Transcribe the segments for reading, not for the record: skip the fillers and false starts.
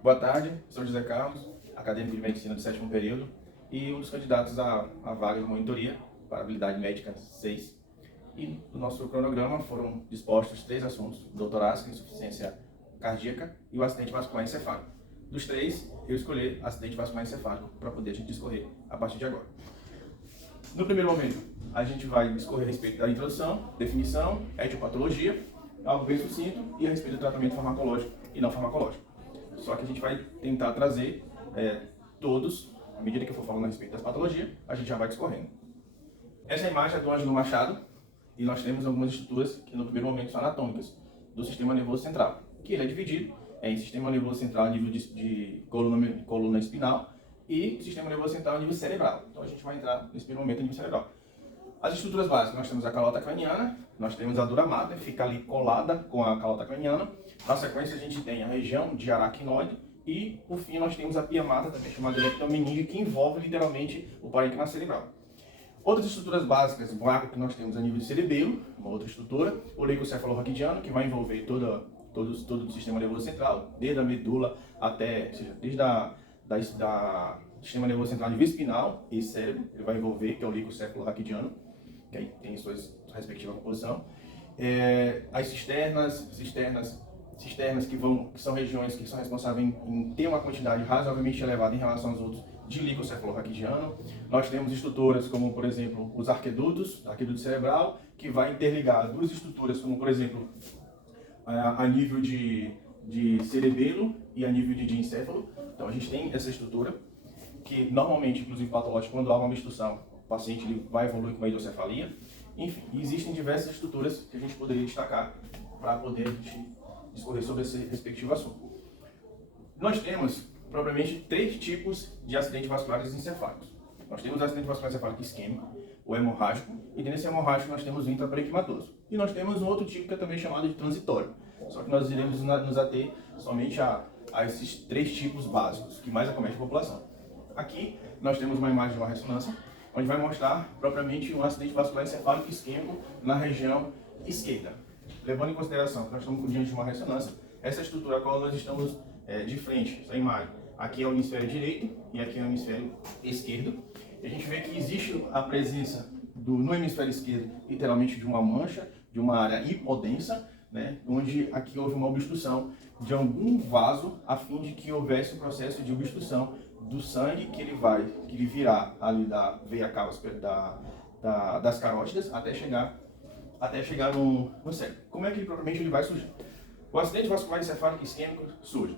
Boa tarde, sou José Carlos, acadêmico de medicina do 7º período e um dos candidatos à vaga de monitoria para habilidade médica 6. E no nosso cronograma foram dispostos 3 assuntos: dor torácica, insuficiência cardíaca e o acidente vascular encefálico. Dos 3, eu escolhi acidente vascular encefálico para poder a gente discorrer a partir de agora. No primeiro momento, a gente vai discorrer a respeito da introdução, definição, etiopatologia, algo bem sucinto, e a respeito do tratamento farmacológico e não farmacológico. Só que a gente vai tentar trazer todos, à medida que eu for falando a respeito das patologias, a gente já vai discorrendo. Essa imagem é do Ângelo Machado, e nós temos algumas estruturas que no primeiro momento são anatômicas, do sistema nervoso central, que ele é dividido em sistema nervoso central a nível de coluna espinal e sistema nervoso central a nível cerebral. Então a gente vai entrar nesse primeiro momento a nível cerebral. As estruturas básicas, nós temos a calota craniana, nós temos a dura mater, fica ali colada com a calota craniana. Na sequência a gente tem a região de aracnoide e, por fim, nós temos a pia mater, também chamada de leptomeninge, que envolve literalmente o parênquima cerebral. Outras estruturas básicas, básico que nós temos a nível de cerebelo, uma outra estrutura, o leicocefalorraquidiano, que vai envolver todo o sistema nervoso central, desde a medula até, ou seja, desde da sistema nervoso central a nível espinal e cérebro, ele vai envolver, que é o leicocefalorraquidiano, que aí tem suas respectivas composição. As cisternas que são regiões que são responsáveis em ter uma quantidade razoavelmente elevada em relação aos outros de leicocefalorraquidiano. Nós temos estruturas como, por exemplo, os arquedutos, arqueduto cerebral, que vai interligar duas estruturas, como, por exemplo, a nível de cerebelo e a nível de encéfalo. Então a gente tem essa estrutura, que normalmente, inclusive patológica, quando há uma obstrução, o paciente ele vai evoluir com uma hidrocefalia. Enfim, existem diversas estruturas que a gente poderia destacar para poder discorrer sobre esse respectivo assunto. Nós temos, propriamente, 3 tipos de acidentes vasculares encefálicos. Nós temos o acidente vascular encefálico isquêmico, o hemorrágico, e nesse hemorrágico nós temos o intraparenquimatoso. E nós temos um outro tipo que é também chamado de transitório. Só que nós iremos nos ater somente a esses 3 tipos básicos, que mais acometem a população. Aqui nós temos uma imagem de uma ressonância, onde vai mostrar propriamente um acidente vascular encefálico isquêmico na região esquerda. Levando em consideração que nós estamos diante de uma ressonância, essa estrutura a qual nós estamos de frente, essa imagem, aqui é o hemisfério direito e aqui é o hemisfério esquerdo. E a gente vê que existe a presença no hemisfério esquerdo, literalmente, de uma mancha, de uma área hipodensa, né, onde aqui houve uma obstrução de algum vaso, a fim de que houvesse um processo de obstrução do sangue que ele virá ali da veia cava das carótidas até chegar no cérebro. Como é que ele propriamente vai surgir? O acidente vascular encefálico isquêmico surge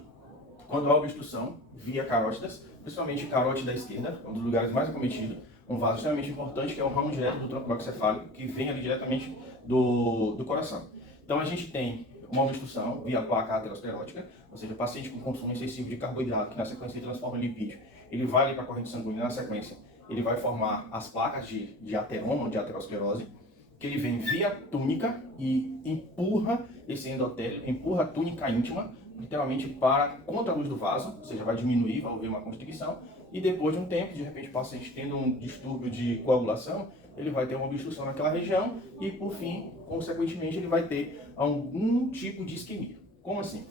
quando há obstrução via carótidas, principalmente carótida esquerda, um dos lugares mais acometidos, um vaso extremamente importante que é o ramo direto do tronco encefálico, que vem ali diretamente do coração. Então a gente tem uma obstrução via placa aterosclerótica, ou seja, o paciente com consumo excessivo de carboidrato, que na sequência se transforma em lipídio, ele vai ali para a corrente sanguínea, na sequência ele vai formar as placas de ateroma, de aterosclerose, que ele vem via túnica e empurra esse endotélio, empurra a túnica íntima, literalmente para contra a luz do vaso, ou seja, vai diminuir, vai haver uma constricção, e depois de um tempo, de repente o paciente tendo um distúrbio de coagulação, ele vai ter uma obstrução naquela região e, por fim, consequentemente, ele vai ter algum tipo de isquemia. Como assim?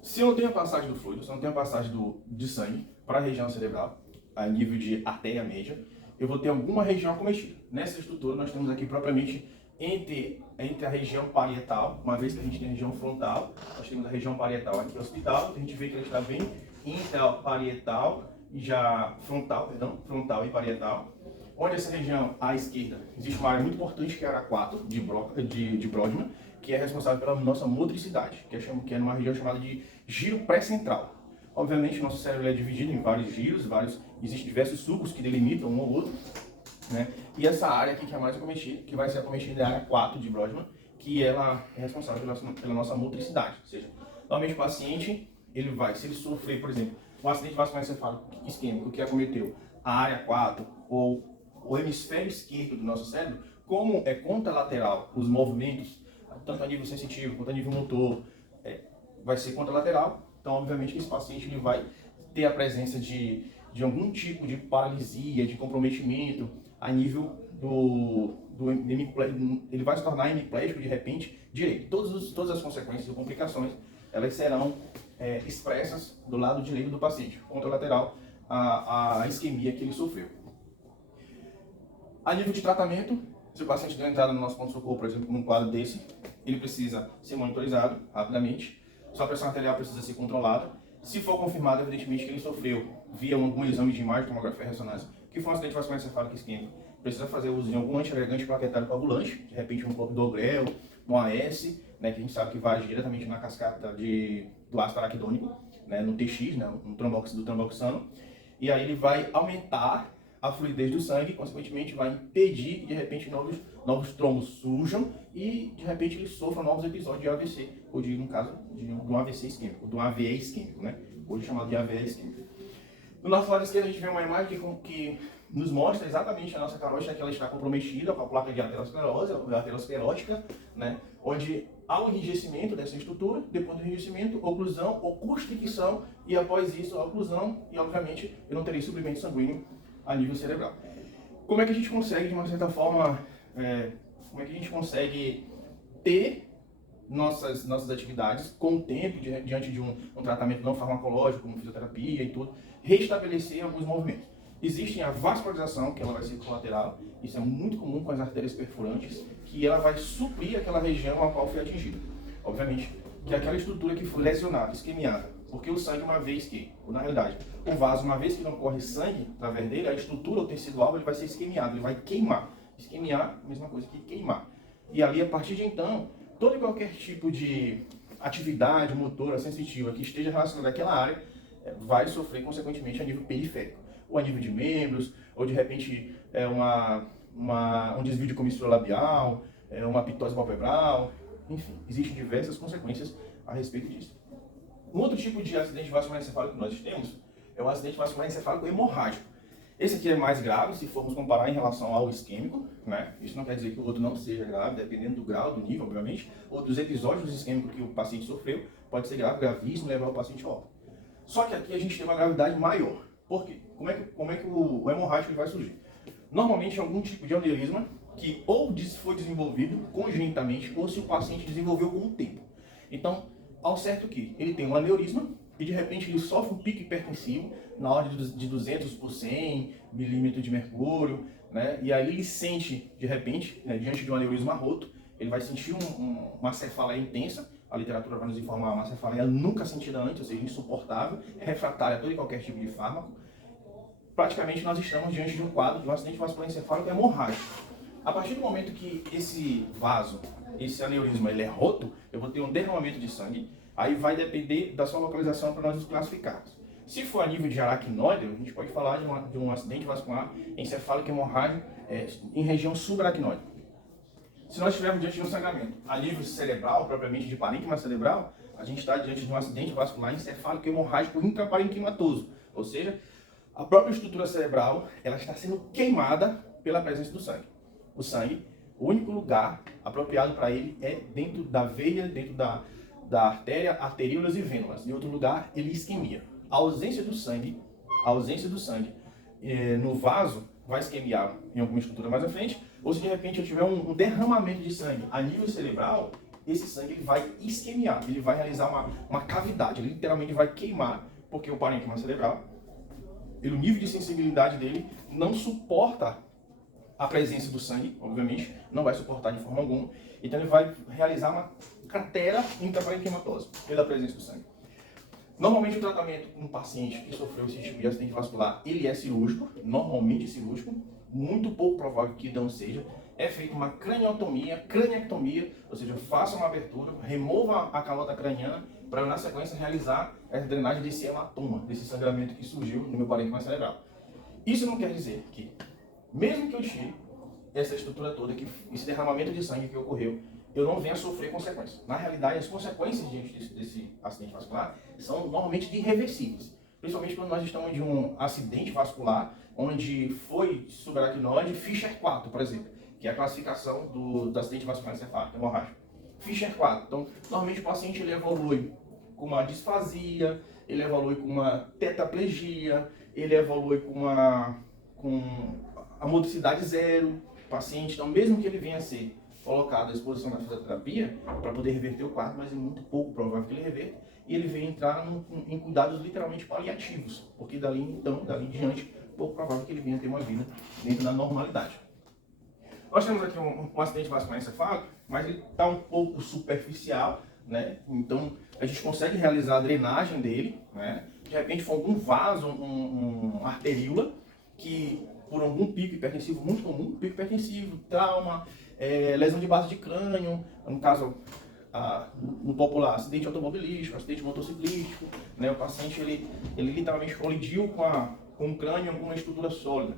Se eu não tenho a passagem do fluido, se eu não tenho a passagem de sangue para a região cerebral, a nível de artéria média, eu vou ter alguma região acometida. Nessa estrutura, nós temos aqui propriamente entre a região parietal, uma vez que a gente tem a região frontal, nós temos a região parietal aqui hospital, a gente vê que ela está bem intraparietal e já frontal e parietal. Onde essa região à esquerda existe uma área muito importante que é a área 4 de Brodmann, que é responsável pela nossa motricidade, que é numa região chamada de giro pré-central. Obviamente, nosso cérebro é dividido em vários giros, existem diversos sulcos que delimitam um ou outro, né? E essa área aqui que é mais acometida, que vai ser acometida é a área 4 de Brodmann, que ela é responsável pela nossa motricidade. Ou seja, normalmente o paciente, se ele sofrer, por exemplo, um acidente vascular encefálico isquêmico que acometeu a área 4 ou o hemisfério esquerdo do nosso cérebro, como é contralateral os movimentos, tanto a nível sensitivo quanto a nível motor, vai ser contralateral. Então, obviamente, esse paciente ele vai ter a presença de algum tipo de paralisia, de comprometimento a nível ele vai se tornar hemiplégico de repente direito. Todas as consequências e complicações, elas serão expressas do lado direito do paciente, contralateral à isquemia que ele sofreu. A nível de tratamento, se o paciente deu entrada no nosso pronto-socorro, por exemplo, num quadro desse, ele precisa ser monitorizado rapidamente, sua pressão arterial precisa ser controlada. Se for confirmado, evidentemente, que ele sofreu via algum exame de imagem, tomografia e ressonância, que foi um acidente vascular encefálico isquêmico, precisa fazer uso de algum antiagregante plaquetário coagulante, de repente um clopidogrel, um AS, né, que a gente sabe que vai agir diretamente na cascata do ácido araquidônico, né, no TX, né, no tromboxano do tromboxano, e aí ele vai aumentar a fluidez do sangue, consequentemente vai impedir que de repente novos trombos surjam e de repente ele sofra novos episódios de AVC, ou no caso de um AVC isquêmico, de um AVE isquêmico, né, hoje chamado de AVE isquêmico. Do nosso lado esquerdo a gente vê uma imagem que nos mostra exatamente a nossa carótida, que ela está comprometida com a placa de aterosclerose, a aterosclerótica, né, onde há um enrijecimento dessa estrutura, depois do enrijecimento, oclusão ou constricção, e após isso a oclusão, e obviamente eu não terei suprimento sanguíneo a nível cerebral. Como é que a gente consegue, de uma certa forma, como é que a gente consegue ter nossas atividades com o tempo, diante de um tratamento não farmacológico, como fisioterapia e tudo, restabelecer alguns movimentos? Existe a vascularização, que ela vai ser colateral, isso é muito comum com as artérias perfurantes, que ela vai suprir aquela região a qual foi atingida. Obviamente, que é aquela estrutura que foi lesionada, isquemiada, porque o sangue, uma vez que, ou na realidade, o vaso, uma vez que não corre sangue através dele, a estrutura, o tecido alvo, ele vai ser isquemiado, ele vai queimar. Isquemiar, mesma coisa que queimar. E ali, a partir de então, todo e qualquer tipo de atividade motora sensitiva que esteja relacionada àquela área, vai sofrer, consequentemente, a nível periférico, ou a nível de membros, ou de repente um desvio de comissura labial, uma pitose palpebral, enfim, existem diversas consequências a respeito disso. Um outro tipo de acidente vascular encefálico que nós temos é o acidente vascular encefálico hemorrágico. Esse aqui é mais grave se formos comparar em relação ao isquêmico, né? Isso não quer dizer que o outro não seja grave, dependendo do grau, do nível, obviamente, ou dos episódios isquêmicos que o paciente sofreu, pode ser grave, gravíssimo, levar o paciente ao óbito. Só que aqui a gente tem uma gravidade maior. Por quê? Como é que o hemorrágico vai surgir? Normalmente é algum tipo de aneurisma que ou foi desenvolvido congenitamente ou se o paciente desenvolveu com o tempo. Então, ao certo que ele tem um aneurisma e de repente ele sofre um pico hipertensivo na ordem de 200 por 100 milímetros de mercúrio, né? E aí ele sente, de repente, né, diante de um aneurisma roto, ele vai sentir uma cefaleia intensa. A literatura vai nos informar uma cefaleia nunca sentida antes, ou seja, insuportável, refratária a todo e qualquer tipo de fármaco. Praticamente nós estamos diante de um quadro de um acidente vascular encefálico hemorrágico. A partir do momento que esse vaso, esse aneurisma, ele é roto, eu vou ter um derramamento de sangue, aí vai depender da sua localização para nós nos classificarmos. Se for a nível de aracnoide, a gente pode falar de um acidente vascular encefálico hemorrágico em região subaracnoide. Se nós estivermos diante de um sangramento a nível cerebral, propriamente de parênquima cerebral, a gente está diante de um acidente vascular encefálico hemorrágico intraparenquimatoso, ou seja, a própria estrutura cerebral ela está sendo queimada pela presença do sangue. O sangue, o único lugar apropriado para ele é dentro da veia, dentro da artéria, arteríolas e vênulas. Em outro lugar, ele isquemia. A ausência do sangue no vaso vai isquemiar em alguma estrutura mais à frente, ou se de repente eu tiver um derramamento de sangue a nível cerebral, esse sangue ele vai isquemiar, ele vai realizar uma cavidade, ele literalmente vai queimar, porque o parênquima cerebral, pelo nível de sensibilidade dele, não suporta a presença do sangue, obviamente, não vai suportar de forma alguma, então ele vai realizar uma cratera intraparenquimatosa pela presença do sangue. Normalmente o tratamento no paciente que sofreu esse tipo de acidente vascular, ele é cirúrgico, normalmente cirúrgico, muito pouco provável que não seja. É feita uma craniectomia, ou seja, faça uma abertura, remova a calota craniana para na sequência realizar a drenagem desse hematoma, desse sangramento que surgiu no meu parênquima cerebral. Isso não quer dizer que, mesmo que eu tire essa estrutura toda, esse derramamento de sangue que ocorreu, eu não venha a sofrer consequências. Na realidade, as consequências desse acidente vascular são normalmente irreversíveis. Principalmente quando nós estamos de um acidente vascular, onde foi subaracnoide Fischer 4, por exemplo, que é a classificação do acidente vascular encefálico hemorrágico. Fischer 4. Então, normalmente o paciente ele evolui com uma disfasia, ele evolui com uma tetraplegia, ele evolui com a motricidade zero. O paciente, então, mesmo que ele venha a ser colocado à exposição da fisioterapia para poder reverter o quadro, mas é muito pouco provável que ele reverta. e ele vem entrar em cuidados literalmente paliativos, porque dali em diante, pouco provável que ele venha ter uma vida dentro da normalidade. Nós temos aqui um acidente vascular encefálico, mas ele está um pouco superficial, né? Então a gente consegue realizar a drenagem dele, né? De repente foi algum vaso, uma arteríola, que por algum pico hipertensivo muito comum, pico hipertensivo, trauma, lesão de base de crânio, no caso, no popular, acidente automobilístico, acidente motociclístico, né? O paciente ele literalmente colidiu com o crânio com uma estrutura sólida,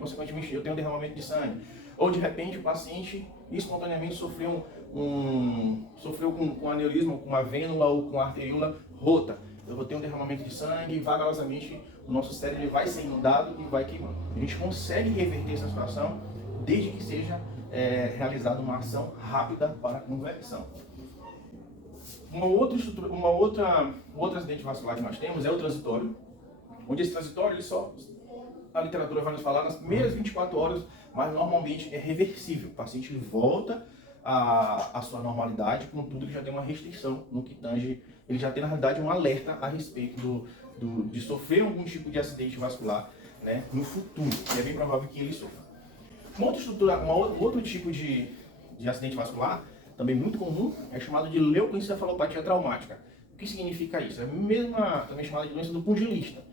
consequentemente eu tenho um derramamento de sangue. Ou de repente o paciente espontaneamente sofreu com aneurisma, com uma vênula ou com a arteríola rota. Eu vou ter um derramamento de sangue e vagarosamente o nosso cérebro ele vai ser inundado e vai queimando. A gente consegue reverter essa situação desde que seja realizada uma ação rápida para a conversão. Outro acidente vascular que nós temos é o transitório, onde esse transitório a literatura vai nos falar nas primeiras 24 horas, mas normalmente é reversível. O paciente volta à sua normalidade, contudo ele já tem uma restrição no que tange, ele já tem na realidade um alerta a respeito de sofrer algum tipo de acidente vascular, né, no futuro, e é bem provável que ele sofra. Outro tipo de acidente vascular, também muito comum, é chamado de leucoencefalopatia traumática. O que significa isso? É a mesma, também chamada de doença do pugilista.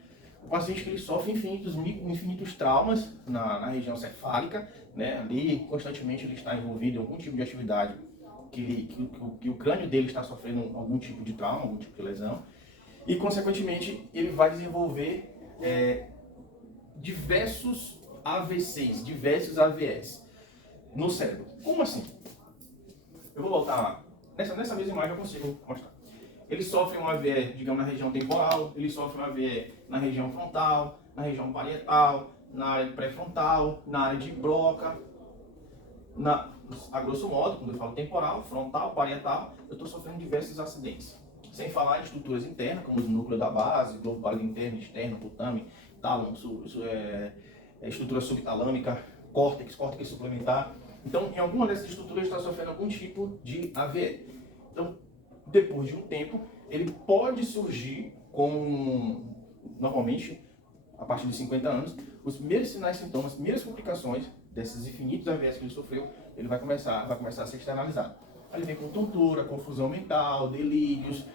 O paciente que ele sofre infinitos traumas na região cefálica, né? Ali constantemente ele está envolvido em algum tipo de atividade que o crânio dele está sofrendo algum tipo de trauma, algum tipo de lesão, e consequentemente ele vai desenvolver diversos AVCs, diversos AVS no cérebro. Como assim? Eu vou voltar lá. Nessa mesma imagem eu consigo mostrar. Ele sofre um AVE, digamos, na região temporal, ele sofre um AVE na região frontal, na região parietal, na área pré-frontal, na área de broca. A grosso modo, quando eu falo temporal, frontal, parietal, eu estou sofrendo diversos acidentes. Sem falar em estruturas internas, como o núcleo da base, globo pálido interno, externo, putame, tálamo, estrutura subtalâmica, córtex suplementar. Então, em alguma dessas estruturas está sofrendo algum tipo de AVE. Então, depois de um tempo, ele pode surgir normalmente, a partir de 50 anos, os primeiros sinais, sintomas, as primeiras complicações desses infinitos AVS que ele sofreu, ele vai começar a ser externalizado. Aí ele vem com tontura, confusão mental, delírios,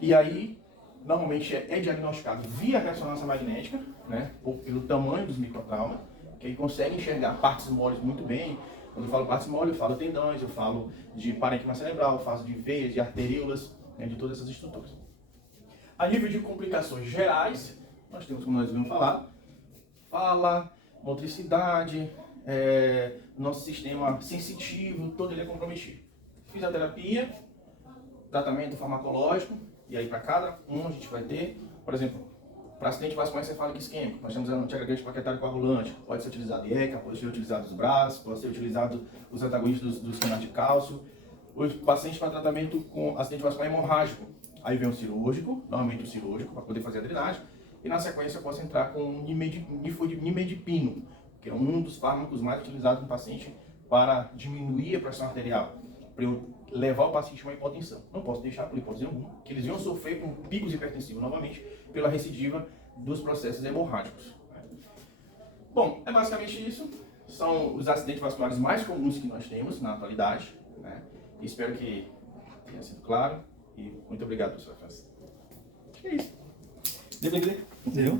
e aí, normalmente é diagnosticado via ressonância magnética, né, pelo tamanho dos microtraumas, que ele consegue enxergar partes moles muito bem. Quando eu falo partes moles, eu falo tendões, eu falo de parênquima cerebral, eu falo de veias, de arteríolas, né, de todas essas estruturas. A nível de complicações gerais, nós temos, como nós vimos falar, fala, motricidade, nosso sistema sensitivo, todo ele é comprometido. Fisioterapia, tratamento farmacológico, e aí para cada a gente vai ter, por exemplo, para acidente vascular encefálico isquêmico, nós temos antiagregante plaquetário coagulante, pode ser utilizado IECA, pode ser utilizado os braços, pode ser utilizado os antagonistas dos canais de cálcio. Os pacientes para tratamento com acidente vascular hemorrágico, aí vem o cirúrgico, normalmente o cirúrgico, para poder fazer a drenagem, e na sequência eu posso entrar com nimedipino, que é um dos fármacos mais utilizados no paciente para diminuir a pressão arterial, para eu levar o paciente a uma hipotensão. Não posso deixar, por hipótese alguma, que eles iam sofrer com picos hipertensivos novamente pela recidiva dos processos hemorrágicos. Bom, é basicamente isso. São os acidentes vasculares mais comuns que nós temos na atualidade, né? Espero que tenha sido claro e muito obrigado por sua atenção. É isso. Deu?